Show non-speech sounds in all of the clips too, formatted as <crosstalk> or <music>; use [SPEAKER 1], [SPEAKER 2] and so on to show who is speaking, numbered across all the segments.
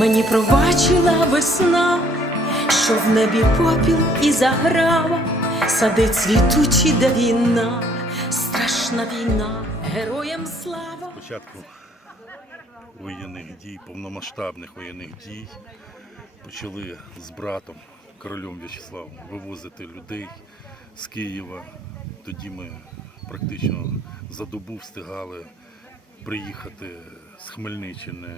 [SPEAKER 1] Мені пробачила весна, що в небі попіл і заграва, сади цвітучі, де війна, страшна війна, героям слава.
[SPEAKER 2] початку воєнних дій, повномасштабних воєнних дій почали з братом королем В'ячеславом вивозити людей з Києва. Тоді ми практично за добу встигали приїхати з Хмельниччини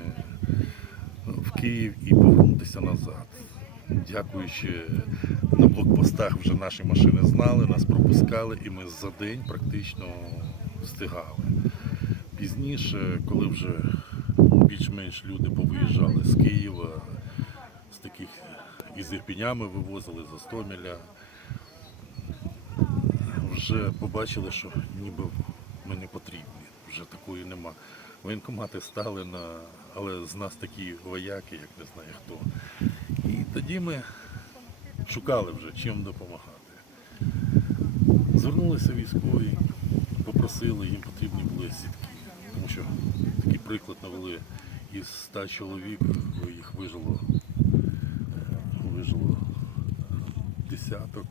[SPEAKER 2] в Київ і повернутися назад. Дякуючи на блокпостах вже наші машини знали, нас пропускали, і ми за день практично встигали. Пізніше, коли вже більш-менш люди повиїжджали з Києва, з таких із Ірпіня ми вивозили з Остомеля, вже побачили, що ніби ми не потрібні, вже такої нема. Воєнкомати стали на, але з нас такі вояки, як не знаю хто. І тоді ми шукали вже чим допомагати. Звернулися військові, попросили, їм потрібні були сітки. Тому що такий приклад навели із 100 чоловік, їх вижило, е, вижило десяток,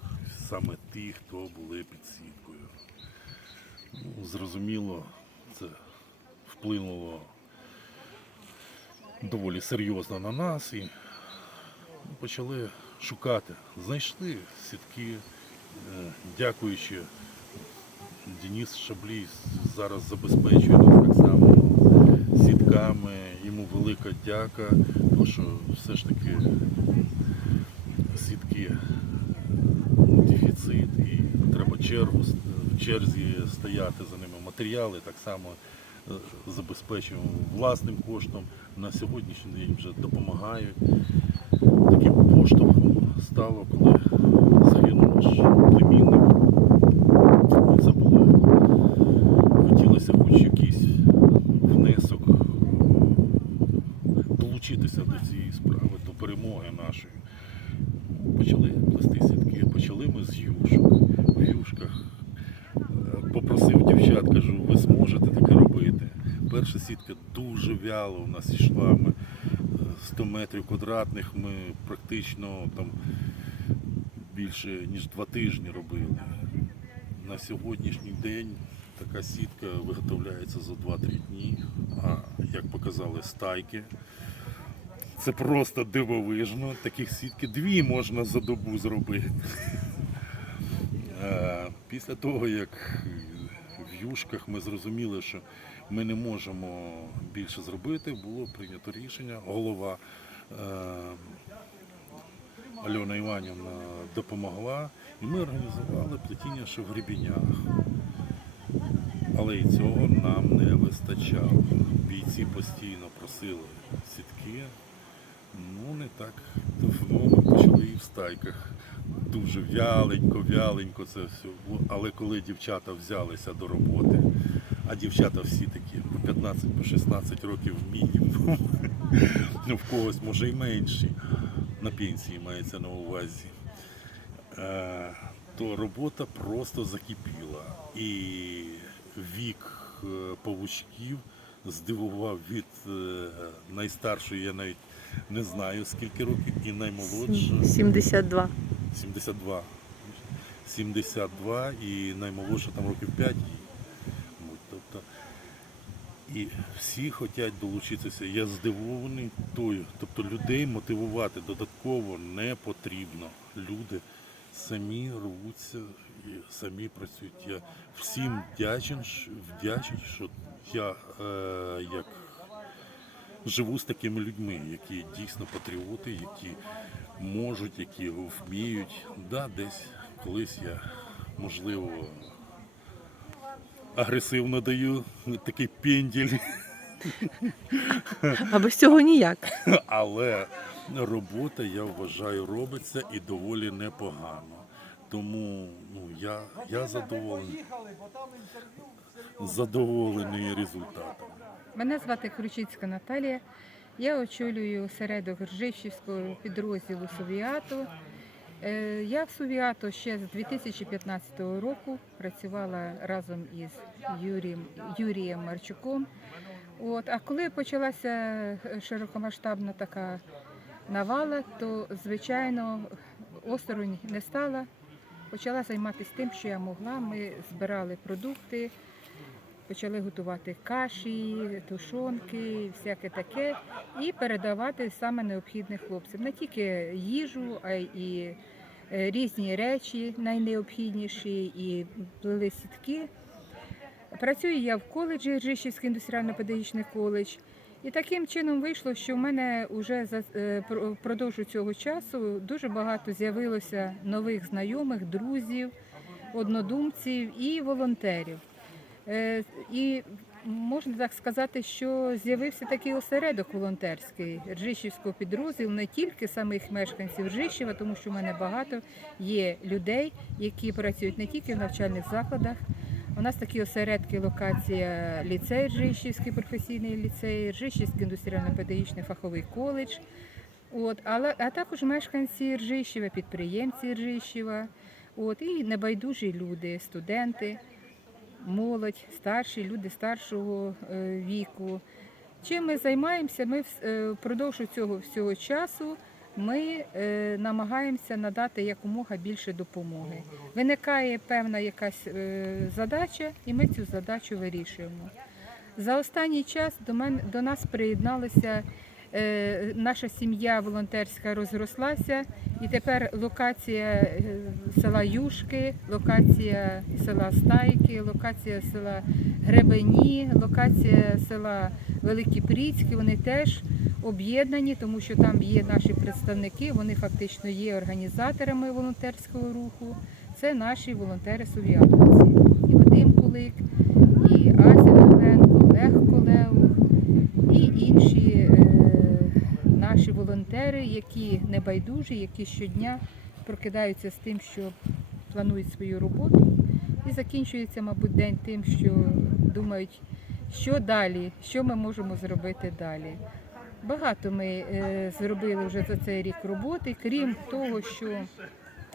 [SPEAKER 2] саме ті, хто були під сіткою. Ну, зрозуміло, вплинуло доволі серйозно на нас і почали шукати. Знайшли сітки, е, дякуючи Денис Шаблій зараз забезпечує нас так само сітками. Йому велика дяка, тому що все ж таки сітки дефіцит і треба чергу в черзі стояти за ними. Матеріали так само забезпечуємо власним коштом. На сьогоднішній день вже допомагають. Таким поштовхом стало, коли загинув наш племінник. Це було хотілося хоч якийсь внесок долучитися до цієї справи, до перемоги нашої. Почали плести сітки, почали ми з юшок. В юшках е, попросив дівчат, кажу, ви зможете таке робити. Перша сітка дуже вяло у нас йшла. Ми е, 100 метрів квадратних ми практично там більше ніж два тижні робили. На сьогоднішній день така сітка виготовляється за 2-3 дні. А як показали стайки, це просто дивовижно. Таких сітки дві можна за добу зробити. Е, Після того, як в юшках ми зрозуміли, що ми не можемо більше зробити, було прийнято рішення. Голова е, Альона Іванівна допомогла, і ми організували плетіння ще в Гребінях. Але і цього нам не вистачало. Бійці постійно просили сітки. Ну, не так давно ми почали і в стайках. Дуже вяленько, вяленько це все. було. Але коли дівчата взялися до роботи, а дівчата всі такі по 15 по 16 років мінімум, <laughs> ну в когось може і менші, на пенсії мається на увазі, е, то робота просто закипіла. І вік е, павучків здивував від е, найстаршої, я навіть не знаю скільки років, і наймолодша
[SPEAKER 3] 72.
[SPEAKER 2] 72. 72 і наймолодша там років 5 їй. Мабуть, Тобто, і всі хочуть долучитися. Я здивований тою. Тобто людей мотивувати додатково не потрібно. Люди самі рвуться і самі працюють. Я всім вдячен, вдячен, що я е, як живу з такими людьми, які дійсно патріоти, які можуть, які вміють. Да, десь колись я, можливо, агресивно даю такий пенділь,
[SPEAKER 3] А без цього ніяк.
[SPEAKER 2] але робота, я вважаю, робиться і доволі непогано. Тому ну, я, я задоволений, задоволений результатом.
[SPEAKER 4] Мене звати Кручицька Наталія. Я очолюю осередок Ржищівського підрозділу Совіату. Е, Я в Совіату ще з 2015 року працювала разом із Юрієм, Юрієм Марчуком От, а коли почалася широкомасштабна така навала, то звичайно осторонь не стала. Почала займатися тим, що я могла. Ми збирали продукти, почали готувати каші, тушонки, всяке таке, і передавати саме необхідне хлопцям. Не тільки їжу, а й е, різні речі, найнеобхідніші, і плели сітки. Працюю я в коледжі, Ржищівський індустріально-педагогічний коледж. І таким чином вийшло, що в мене вже за е, впродовж цього часу дуже багато з'явилося нових знайомих, друзів, однодумців і волонтерів. Е, І можна так сказати, що з'явився такий осередок волонтерський Ржищівського підрозділу, не тільки самих мешканців Ржищева, тому що в мене багато є людей, які працюють не тільки в навчальних закладах. У нас такі осередки, локація ліцей Ржищівський професійний ліцей, Ржищівський індустріально-педагогічний фаховий коледж. От, але, а також мешканці Ржищева, підприємці Ржищева, от, і небайдужі люди, студенти, молодь, старші, люди старшого е, віку. Чим ми займаємося? Ми е, впродовж цього всього часу ми е, намагаємося надати якомога більше допомоги. Виникає певна якась задача, і ми цю задачу вирішуємо. За останній час до мене до нас приєдналися. Е, Наша сім'я волонтерська розрослася, і тепер локація е, села Юшки, локація села Стайки, локація села Гребені, локація села Великі Пріцьки. Вони теж об'єднані, тому що там є наші представники. Вони фактично є організаторами волонтерського руху. Це наші волонтери совіатовці. І Вадим Кулик, і Ася Левенко, Олег Колеух і інші волонтери, які небайдужі, які щодня прокидаються з тим, що планують свою роботу, і закінчується, мабуть, день тим, що думають, що далі, що ми можемо зробити далі. Багато ми е, зробили вже за цей рік роботи, крім того, що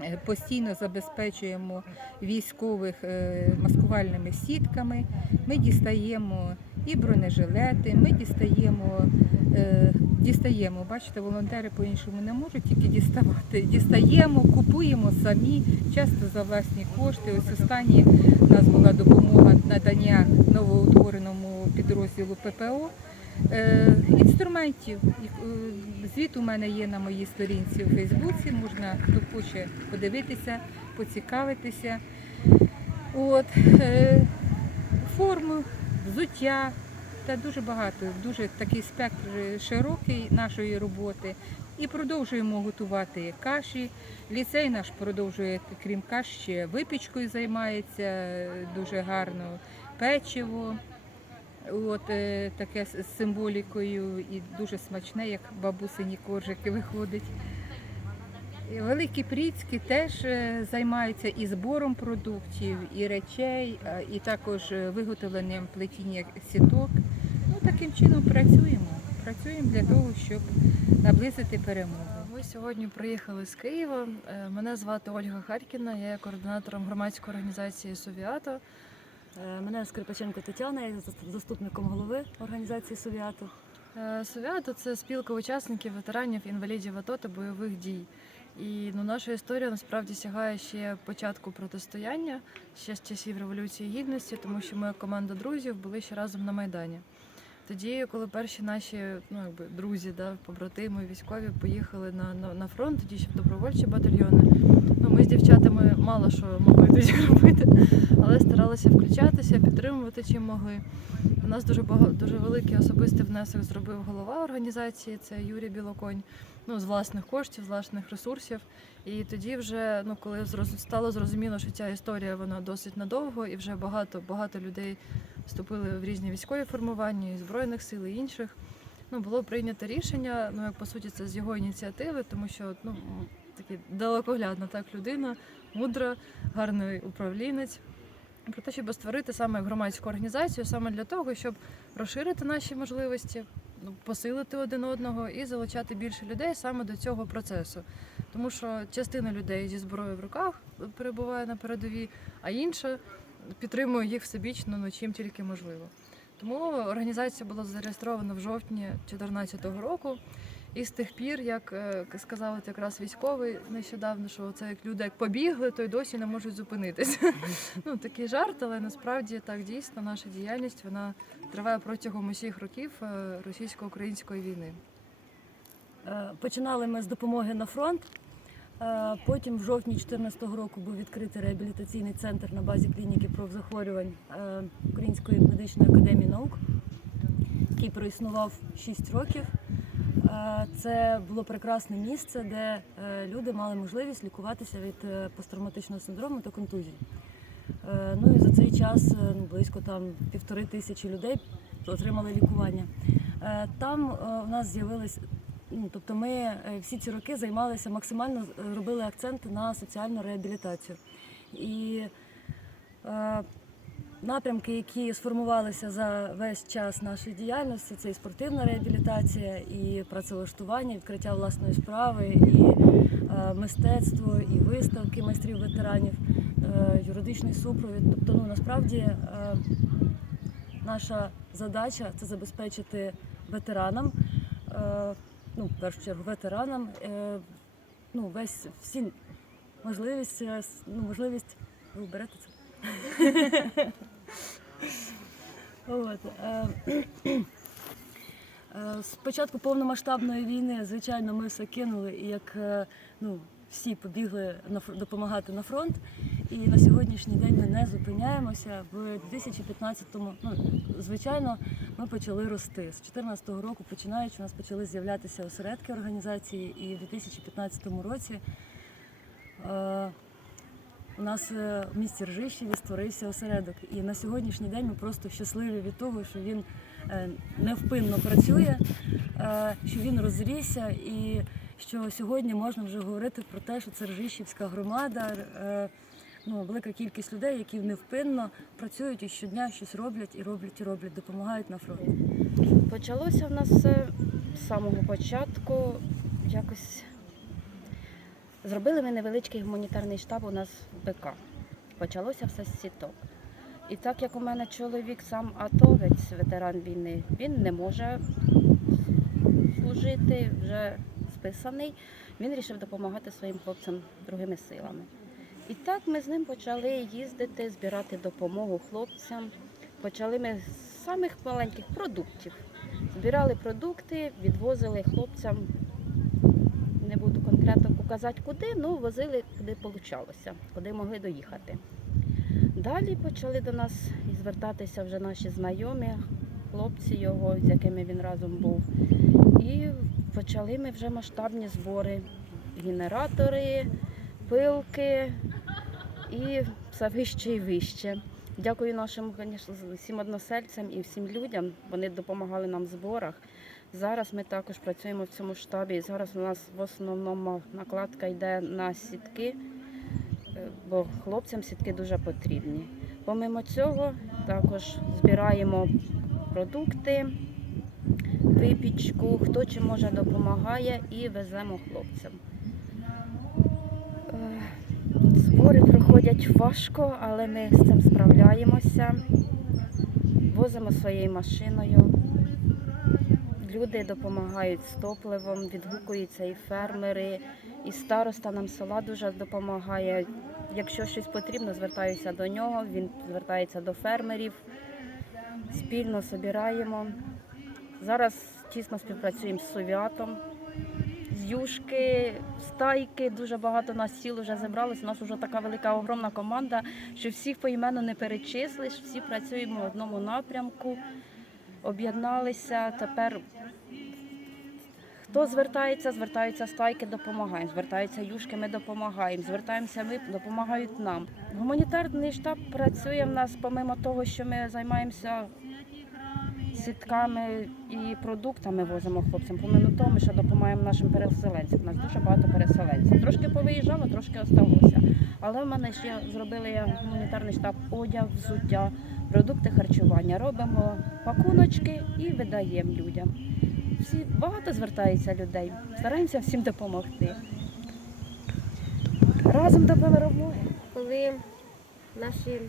[SPEAKER 4] е, постійно забезпечуємо військових е, маскувальними сітками. Ми дістаємо і бронежилети, ми дістаємо, дістаємо, бачите, волонтери по-іншому не можуть тільки діставати. Дістаємо, купуємо самі, часто за власні кошти. Ось останні у нас була допомога надання новоутвореному підрозділу ППО. Е, інструментів. Е, Звіт у мене є на моїй сторінці у Фейсбуці, можна хто хоче подивитися, поцікавитися. От, е, форму, взуття та дуже багато, дуже такий спектр широкий нашої роботи. І продовжуємо готувати каші. Ліцей наш продовжує, крім каш, ще випічкою займається дуже гарно, печиво. От е, таке з символікою і дуже смачне, як бабусині коржики виходить. Великі Пріцькі теж е, займаються і збором продуктів, і речей, і також е, виготовленням плетіння сіток. Таким чином працюємо. Працюємо для того, щоб наблизити перемогу.
[SPEAKER 3] Ми сьогодні приїхали з Києва. Е, Мене звати Ольга Харкіна, я є координатором громадської організації Совіато.
[SPEAKER 5] Е, Мене Скрипаченко Тетяна, я є заступником голови організації Совіату.
[SPEAKER 3] Е, Совіато це спілка учасників ветеранів, інвалідів АТО та бойових дій. І ну, наша історія насправді сягає ще початку протистояння, ще з часів Революції Гідності, тому що ми, команда друзів, були ще разом на Майдані. Тоді, коли перші наші ну, якби, друзі, да, побратими, військові поїхали на, на, на фронт, тоді ще в добровольчі батальйони. Ну, ми з дівчатами мало що могли тоді <laughs> робити, але старалися включатися, підтримувати чим могли. У нас дуже багато дуже великий особистий внесок зробив голова організації, це Юрій Білоконь. Ну, з власних коштів, з власних ресурсів. І тоді вже, ну коли стало зрозуміло, що ця історія вона досить надовго, і вже багато багато людей вступили в різні військові формування, і збройних сил і інших. Ну було прийнято рішення. Ну як по суті, це з його ініціативи, тому що ну м, такий далекоглядна так людина, мудра, гарний управлінець. Про те, щоб створити саме громадську організацію, саме для того, щоб розширити наші можливості, ну, посилити один одного і залучати більше людей саме до цього процесу. Тому що частина людей зі зброєю в руках перебуває на передовій, а інша підтримує їх всебічно, ну чим тільки можливо. Тому організація була зареєстрована в жовтні 2014 року. І з тих пір, як е, сказав якраз військовий нещодавно, що це як люди як побігли, то й досі не можуть зупинитися. <laughs> ну такий жарт, але насправді так дійсно наша діяльність вона триває протягом усіх років е, російсько-української війни.
[SPEAKER 5] Е, Починали ми з допомоги на фронт. Е, Потім в жовтні 2014 року був відкритий реабілітаційний центр на базі клініки профзахворювань е, Української медичної академії наук, який проіснував 6 років. Е, Це було прекрасне місце, де люди мали можливість лікуватися від посттравматичного синдрому та контузій. Ну і за цей час ну, близько там півтори тисячі людей отримали лікування. Там у нас з'явились, тобто ми е, всі ці роки займалися максимально е, робили акцент на соціальну реабілітацію. І е, напрямки, які сформувалися за весь час нашої діяльності, це і спортивна реабілітація, і працевлаштування, і відкриття власної справи, і мистецтво, і виставки майстрів ветеранів, юридичний супровід. Тобто, ну насправді наша задача це забезпечити ветеранам, ну, в першу чергу ветеранам, е, ну, весь всі можливість, е, ну, можливість. Ви берете це? <laughs> От, е, е, З початку повномасштабної війни, звичайно, ми все кинули і як е, ну, всі побігли на допомагати на фронт. І на сьогоднішній день ми не зупиняємося. В 2015-му, ну, звичайно, ми почали рости. З 2014 року починаючи, у нас почали з'являтися осередки організації, і в 2015 році е, у нас е, в місті Ржищеві створився осередок. І на сьогоднішній день ми просто щасливі від того, що він е, невпинно працює, е, що він розрісся і що сьогодні можна вже говорити про те, що це Ржищівська громада. е, Ну, велика кількість людей, які невпинно працюють і щодня щось роблять і роблять і роблять, допомагають на фронті.
[SPEAKER 6] Почалося в нас все з самого початку. Якось зробили ми невеличкий гуманітарний штаб у нас в БК. Почалося все з сіток. І так як у мене чоловік сам атовець, ветеран війни, він не може служити, вже списаний, він вирішив допомагати своїм хлопцям другими силами. І так ми з ним почали їздити, збирати допомогу хлопцям. Почали ми з самих маленьких продуктів. Збирали продукти, відвозили хлопцям. Не буду конкретно показати куди, але возили куди получалося, куди могли доїхати. Далі почали до нас звертатися вже наші знайомі, хлопці його, з якими він разом був. І почали ми вже масштабні збори. Генератори, пилки і все вище і вище. Дякую нашим звісно, всім односельцям і всім людям. Вони допомагали нам в зборах. Зараз ми також працюємо в цьому штабі. Зараз у нас в основному накладка йде на сітки, е, бо хлопцям сітки дуже потрібні. Помимо цього, також збираємо продукти, випічку, хто чим може допомагає і веземо хлопцям. Е, Збори проходять важко, але ми з цим справляємося. Возимо своєю машиною. Люди допомагають з топливом, відгукуються і фермери, і староста нам села дуже допомагає. Якщо щось потрібно, звертаюся до нього, він звертається до фермерів. Спільно збираємо. Зараз тісно співпрацюємо з Совятом. З Юшки, стайки, дуже багато нас сіл вже зібралось. У нас вже така велика огромна команда, що всіх поіменно не перечислиш, всі працюємо в одному напрямку, об'єдналися. Тепер хто звертається, звертаються стайки, допомагаємо. Звертаються юшки, ми допомагаємо. Звертаємося ми, допомагають нам. Гуманітарний штаб працює в нас, помимо того, що ми займаємося сітками і продуктами возимо хлопцям. Помимо того, ми ще допомагаємо нашим переселенцям. У нас дуже багато переселенців. Трошки повиїжджало, трошки осталося. Але в мене ще зробили я гуманітарний штаб одяг, взуття, продукти харчування. Робимо пакуночки і видаємо людям. Всі багато звертається людей. Стараємося всім допомогти. Разом до перемоги.
[SPEAKER 7] коли наші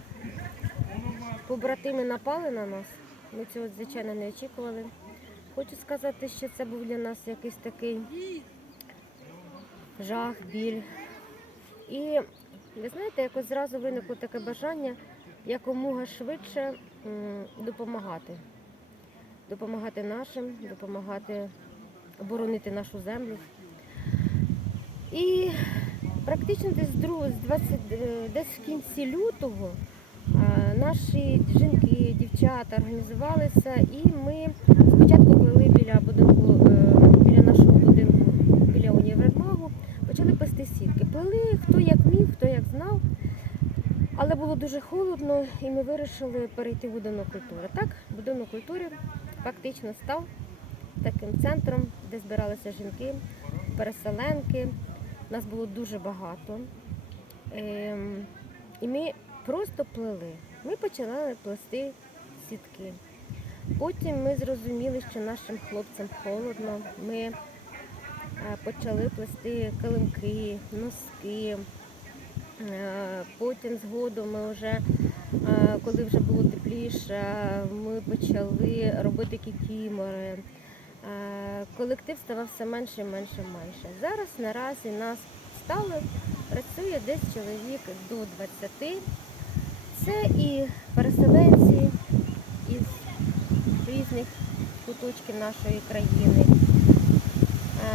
[SPEAKER 7] побратими напали на нас, Ми цього, звичайно, не очікували. Хочу сказати, що це був для нас якийсь такий жах, біль. І ви знаєте, якось зразу виникло таке бажання якомога швидше допомагати. Допомагати нашим, допомагати оборонити нашу землю. І практично десь, з 20, е, десь в кінці лютого наші жінки, дівчата організувалися, і ми спочатку плели біля будинку, е, біля нашого будинку, біля універмагу, почали плести сітки. Плели хто як міг, хто як знав. Але було дуже холодно, і ми вирішили перейти в будинок культури. Так, будинок культури фактично став таким центром, де збиралися жінки, переселенки. Нас було дуже багато. Ем, і ми просто плели. Ми починали плести сітки. Потім ми зрозуміли, що нашим хлопцям холодно. Ми е, почали плести килимки, носки. Е, Потім згодом ми вже, е, коли вже було тепліше, ми почали робити кікімори. Колектив ставав все менше і менше і менше. Зараз наразі нас стало, працює десь чоловік до 20. Це і переселенці із різних куточків нашої країни.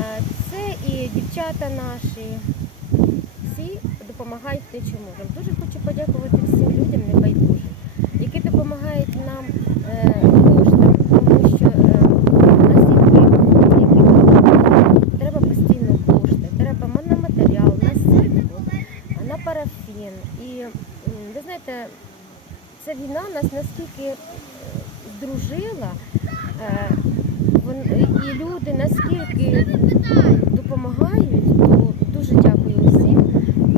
[SPEAKER 7] Е, Це і дівчата наші. Всі допомагають те, що можемо. Дуже хочу подякувати всім людям небайдужим, які допомагають нам е, коштом, тому що е, на сім'ї, які треба постійно кошти, треба на матеріал, на сітку, на парафін. І м, ви знаєте, ця війна нас настільки е, здружила, е, і люди наскільки допомагають, то дуже дякую всім,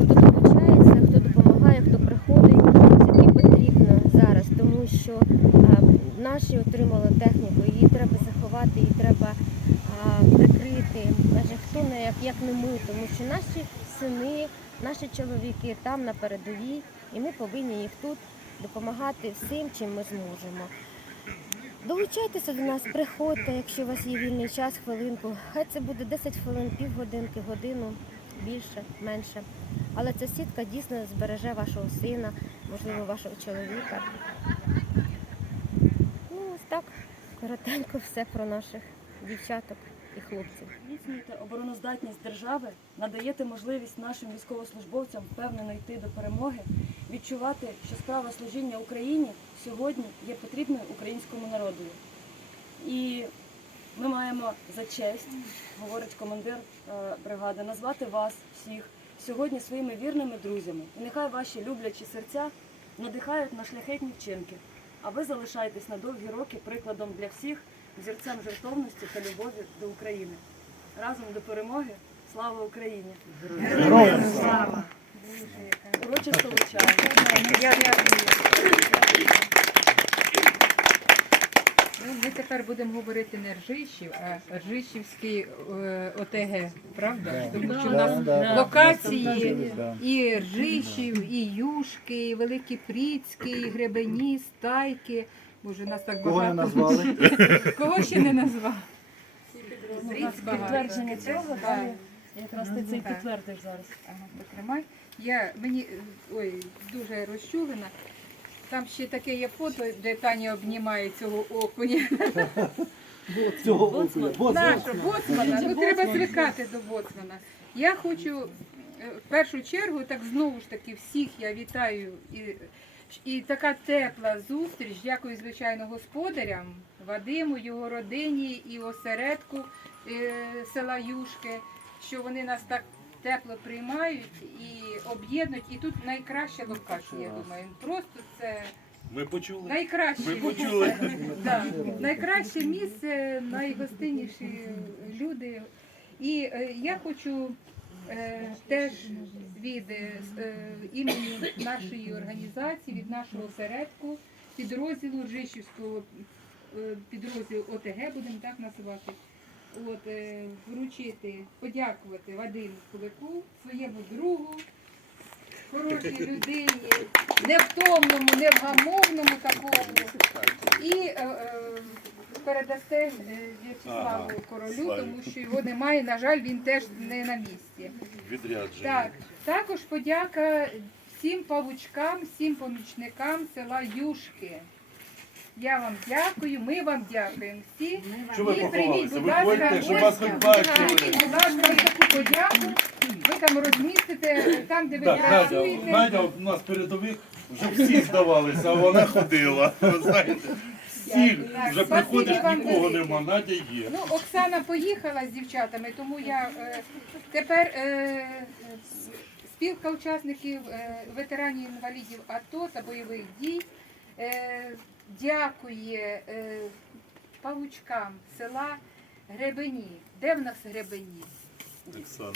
[SPEAKER 7] хто долучається, хто допомагає, хто приходить, скільки потрібно зараз, тому що е, наші отримали техніку, її треба заховати, її треба прикрити. Каже, хто не як не ми, тому що наші сини, наші чоловіки там на передовій, і ми повинні їх тут допомагати всім, чим ми зможемо. Долучайтеся до нас, приходьте, якщо у вас є вільний час, хвилинку. Хай це буде 10 хвилин, півгодинки, годину, більше, менше. Але ця сітка дійсно збереже вашого сина, можливо, вашого чоловіка. Ну, ось так, коротенько все про наших дівчаток і хлопців.
[SPEAKER 5] Зміцнюєте обороноздатність держави, надаєте можливість нашим військовослужбовцям впевнено йти до перемоги, відчувати, що справа служіння Україні сьогодні є потрібною українському народу. І ми маємо за честь, говорить командир е, бригади, назвати вас всіх сьогодні своїми вірними друзями. І нехай ваші люблячі серця надихають на шляхетні вчинки, а ви залишаєтесь на довгі роки прикладом для всіх, зірцем жертовності та любові до України. Разом до перемоги. Слава Україні!
[SPEAKER 4] Героям слава!
[SPEAKER 5] Урочисто вручаємо.
[SPEAKER 4] Ну, ми тепер будемо говорити не Ржищів, а Ржищівський е, ОТГ, правда? Тому що у нас локації і Ржищів, і Юшки, і Великі Пріцьки, і Гребені, Стайки. Боже, нас так
[SPEAKER 8] Кого не
[SPEAKER 4] багато.
[SPEAKER 8] назвали? <laughs>
[SPEAKER 4] Кого ще не назвав?
[SPEAKER 5] Ну, Підтвердження цього, якраз ти це і
[SPEAKER 4] Так.
[SPEAKER 5] підтвердиш зараз.
[SPEAKER 4] Ага, потримай. Я мені е, ой, дуже розчулена. Там ще таке є фото, де Таня обнімає цього окуня.
[SPEAKER 8] Цього
[SPEAKER 5] Боцман.
[SPEAKER 8] окуня. Боцман.
[SPEAKER 4] Нашого боцмана. Ну треба звикати до боцмана. Я хочу е, в першу чергу, так знову ж таки, всіх я вітаю і, і така тепла зустріч. Дякую, звичайно, господарям, Вадиму, його родині і осередку е, села Юшки, що вони нас так тепло приймають і об'єднують. І тут найкраща локація, я думаю. Просто це.
[SPEAKER 2] Ми почули.
[SPEAKER 4] Найкраще
[SPEAKER 2] Ми
[SPEAKER 4] місце.
[SPEAKER 2] почули. <laughs>
[SPEAKER 4] Да. Найкраще місце, найгостинніші люди. І е, я хочу теж від е, е, імені нашої організації, від нашого осередку, підрозділу Ржищівського е, підрозділу ОТГ, будемо так називати. От, е, вручити, подякувати Вадиму Кулику, своєму другу, хорошій людині, невтомному, невгамовному такому. І е, е, передасте е, В'ячеславу королю, тому що його немає. На жаль, він теж не на місці.
[SPEAKER 2] Відрядження.
[SPEAKER 4] Так, також подяка всім павучкам, всім помічникам села Юшки. Я вам дякую, ми вам дякуємо всі.
[SPEAKER 2] Що ви
[SPEAKER 4] І прийміть,
[SPEAKER 2] поховалися?
[SPEAKER 4] будь
[SPEAKER 2] Виходьте,
[SPEAKER 4] ласка,
[SPEAKER 2] щоб вас хоч бачили.
[SPEAKER 4] Прийміть, будь ласка, таку подяку. Ви там розмістите, там, де ви
[SPEAKER 2] Так, Надя,
[SPEAKER 4] працюєте.
[SPEAKER 2] Надя у нас передових вже всі здавалися, а вона ходила. Ви знаєте, всі
[SPEAKER 4] Так,
[SPEAKER 2] вже приходиш, нікого нема, Надя є.
[SPEAKER 4] Ну, Оксана поїхала з дівчатами, тому я е, тепер е, спілка учасників е, ветеранів інвалідів АТО та бойових дій е, дякує е, павучкам села Гребені. Де в нас Гребені?
[SPEAKER 2] Оксана.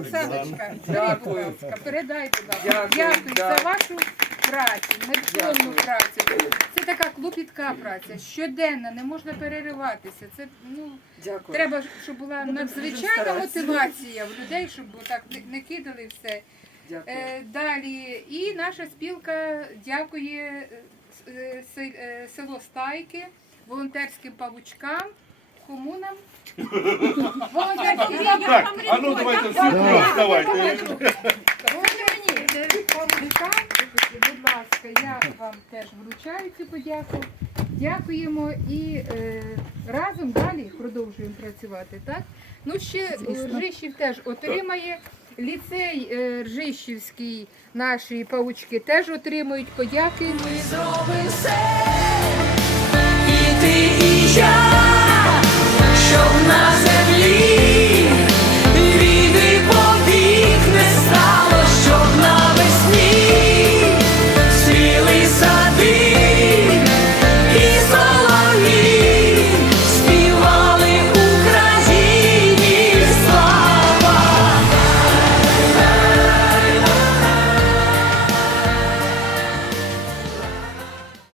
[SPEAKER 4] Оксаночка, бери, будь ласка, передай, будь ласка. Дякую за вашу працю, невтомну працю. Це така клопітка праця, щоденна, не можна перериватися. Це ну треба, щоб була надзвичайна мотивація в людей, щоб так не- кидали все. Е, далі, і наша спілка дякує е, е, село Стайки, волонтерським павучкам, комунам. Волонтерським
[SPEAKER 2] Так, а ну давайте всі давайте.
[SPEAKER 4] Павлюка, будь ласка, я вам теж вручаю цю подяку. Дякуємо і е, разом далі продовжуємо працювати. Так? Ну ще Ржищів теж отримає. Ліцей е, Ржищівський, наші паучки теж отримують подяки.
[SPEAKER 1] Ми зробимо все, і ти, і я, щоб наш